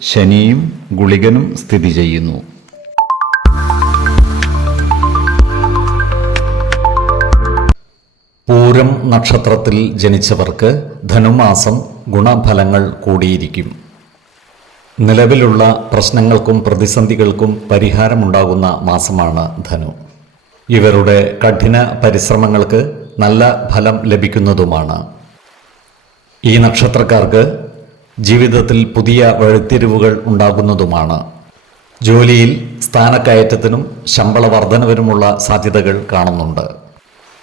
ശനിയും ഗുളികനും സ്ഥിതി ചെയ്യുന്നു. പൂരം നക്ഷത്രത്തിൽ ജനിച്ചവർക്ക് ധനുമാസം ഗുണഫലങ്ങൾ കൂടിയിരിക്കും. നിലവിലുള്ള പ്രശ്നങ്ങൾക്കും പ്രതിസന്ധികൾക്കും പരിഹാരമുണ്ടാകുന്ന മാസമാണ് ധനു. ഇവരുടെ കഠിന പരിശ്രമങ്ങൾക്ക് നല്ല ഫലം ലഭിക്കുന്നതുമാണ്. ഈ നക്ഷത്രക്കാർക്ക് ജീവിതത്തിൽ പുതിയ വഴിത്തിരിവുകൾ ഉണ്ടാകുന്നതുമാണ്. ജോലിയിൽ സ്ഥാനക്കയറ്റത്തിനും ശമ്പള വർധനവിനുമുള്ള സാധ്യതകൾ കാണുന്നുണ്ട്.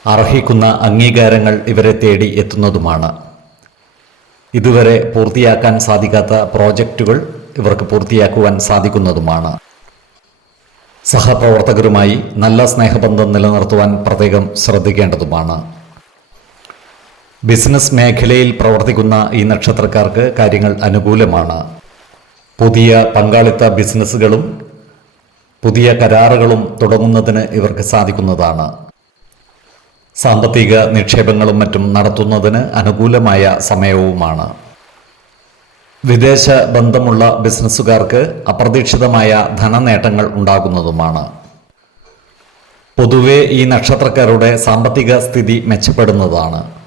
അർഹിക്കുന്ന അംഗീകാരങ്ങൾ ഇവരെ തേടി എത്തുന്നതുമാണ്. ഇതുവരെ പൂർത്തിയാക്കാൻ സാധിക്കാത്ത പ്രോജക്റ്റുകൾ ഇവർക്ക് പൂർത്തിയാക്കുവാൻ സാധിക്കുന്നതുമാണ്. സഹപ്രവർത്തകരുമായി നല്ല സ്നേഹബന്ധം നിലനിർത്തുവാൻ പ്രത്യേകം ശ്രദ്ധിക്കേണ്ടതുമാണ്. ബിസിനസ് മേഖലയിൽ പ്രവർത്തിക്കുന്ന ഈ നക്ഷത്രക്കാർക്ക് കാര്യങ്ങൾ അനുകൂലമാണ്. പുതിയ പങ്കാളിത്ത ബിസിനസ്സുകളും പുതിയ കരാറുകളും തുടങ്ങുന്നതിന് ഇവർക്ക് സാധിക്കുന്നതാണ്. സാമ്പത്തിക നിക്ഷേപങ്ങളും മറ്റും നടത്തുന്നതിന് അനുകൂലമായ സമയവുമാണ്. വിദേശ ബന്ധമുള്ള ബിസിനസ്സുകാർക്ക് അപ്രതീക്ഷിതമായ ധനനേട്ടങ്ങൾ ഉണ്ടാകുന്നതുമാണ്. പൊതുവെ ഈ നക്ഷത്രക്കാരുടെ സാമ്പത്തിക സ്ഥിതി മെച്ചപ്പെടുന്നതാണ്.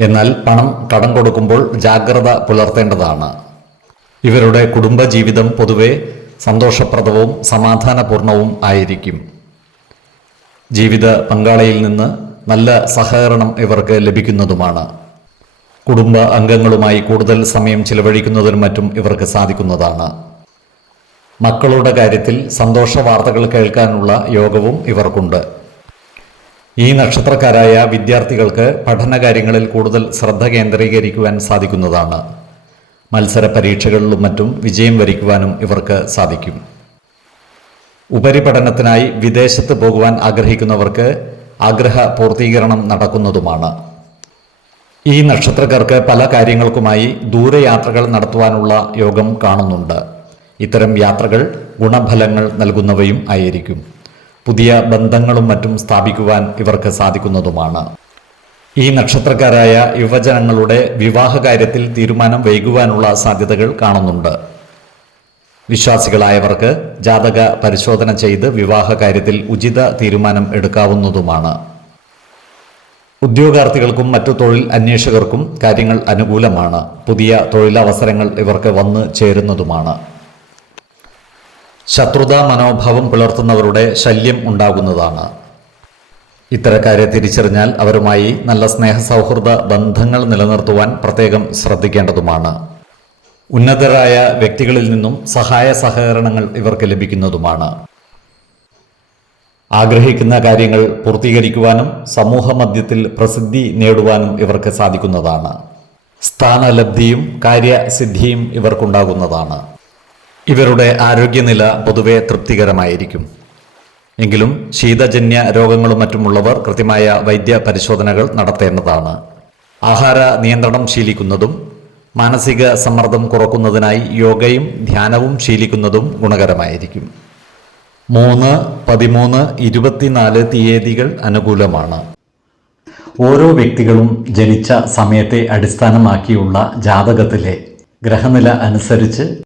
എന്നാൽ പണം കടം കൊടുക്കുമ്പോൾ ജാഗ്രത പുലർത്തേണ്ടതാണ്. ഇവരുടെ കുടുംബജീവിതം പൊതുവെ സന്തോഷപ്രദവും സമാധാനപൂർണവും ആയിരിക്കും. ജീവിത പങ്കാളിയിൽ നിന്ന് നല്ല സഹകരണം ഇവർക്ക് ലഭിക്കുന്നതുമാണ്. കുടുംബ അംഗങ്ങളുമായി കൂടുതൽ സമയം ചിലവഴിക്കുന്നതിനും മറ്റും ഇവർക്ക് സാധിക്കുന്നതാണ്. മക്കളുടെ കാര്യത്തിൽ സന്തോഷ വാർത്തകൾ കേൾക്കാനുള്ള യോഗവും ഇവർക്കുണ്ട്. ഈ നക്ഷത്രക്കാരായ വിദ്യാർത്ഥികൾക്ക് പഠനകാര്യങ്ങളിൽ കൂടുതൽ ശ്രദ്ധ കേന്ദ്രീകരിക്കുവാൻ സാധിക്കുന്നതാണ്. മത്സര പരീക്ഷകളിലും മറ്റും വിജയം വരിക്കുവാനും ഇവർക്ക് സാധിക്കും. ഉപരിപഠനത്തിനായി വിദേശത്ത് പോകുവാൻ ആഗ്രഹിക്കുന്നവർക്ക് ആഗ്രഹ പൂർത്തീകരണം നടക്കുന്നതുമാണ്. ഈ നക്ഷത്രക്കാർക്ക് പല കാര്യങ്ങൾക്കുമായി ദൂരയാത്രകൾ നടത്തുവാനുള്ള യോഗം കാണുന്നുണ്ട്. ഇത്തരം യാത്രകൾ ഗുണഫലങ്ങൾ നൽകുന്നവയും ആയിരിക്കും. പുതിയ ബന്ധങ്ങളും മറ്റും സ്ഥാപിക്കുവാൻ ഇവർക്ക് സാധിക്കുന്നതുമാണ്. ഈ നക്ഷത്രക്കാരായ യുവജനങ്ങളുടെ വിവാഹ കാര്യത്തിൽ തീരുമാനം വൈകുവാനുള്ള സാധ്യതകൾ കാണുന്നുണ്ട്. വിശ്വാസികളായവർക്ക് ജാതക പരിശോധന ചെയ്ത് വിവാഹ കാര്യത്തിൽ ഉചിത തീരുമാനം എടുക്കാവുന്നതുമാണ്. ഉദ്യോഗാർത്ഥികൾക്കും മറ്റു തൊഴിൽ അന്വേഷകർക്കും കാര്യങ്ങൾ അനുകൂലമാണ്. പുതിയ തൊഴിലവസരങ്ങൾ ഇവർക്ക് വന്നു ചേരുന്നതുമാണ്. ശത്രുതാ മനോഭാവം പുലർത്തുന്നവരുടെ ശല്യം ഉണ്ടാകുന്നതാണ്. ഇത്തരക്കാരെ തിരിച്ചറിഞ്ഞാൽ അവരുമായി നല്ല സ്നേഹ സൗഹൃദ ബന്ധങ്ങൾ നിലനിർത്തുവാൻ പ്രത്യേകം ശ്രദ്ധിക്കേണ്ടതുമാണ്. ഉന്നതരായ വ്യക്തികളിൽ നിന്നും സഹായ സഹകരണങ്ങൾ ഇവർക്ക് ലഭിക്കുന്നതുമാണ്. ആഗ്രഹിക്കുന്ന കാര്യങ്ങൾ പൂർത്തീകരിക്കുവാനും സമൂഹ മധ്യത്തിൽ പ്രസിദ്ധി നേടുവാനും ഇവർക്ക് സാധിക്കുന്നതാണ്. സ്ഥാനലബ്ധിയും കാര്യസിദ്ധിയും ഇവർക്കുണ്ടാകുന്നതാണ്. ഇവരുടെ ആരോഗ്യനില പൊതുവെ തൃപ്തികരമായിരിക്കും. എങ്കിലും ശീതജന്യ രോഗങ്ങളും മറ്റുമുള്ളവർ കൃത്യമായ വൈദ്യ പരിശോധനകൾ നടത്തേണ്ടതാണ്. ആഹാര നിയന്ത്രണം ശീലിക്കുന്നതും മാനസിക സമ്മർദ്ദം കുറക്കുന്നതിനായി യോഗയും ധ്യാനവും ശീലിക്കുന്നതും ഗുണകരമായിരിക്കും. മൂന്ന് പതിമൂന്ന് ഇരുപത്തിനാല് തീയതികൾ അനുകൂലമാണ്. ഓരോ വ്യക്തികളും ജനിച്ച സമയത്തെ അടിസ്ഥാനമാക്കിയുള്ള ജാതകത്തിലെ ഗ്രഹനില അനുസരിച്ച്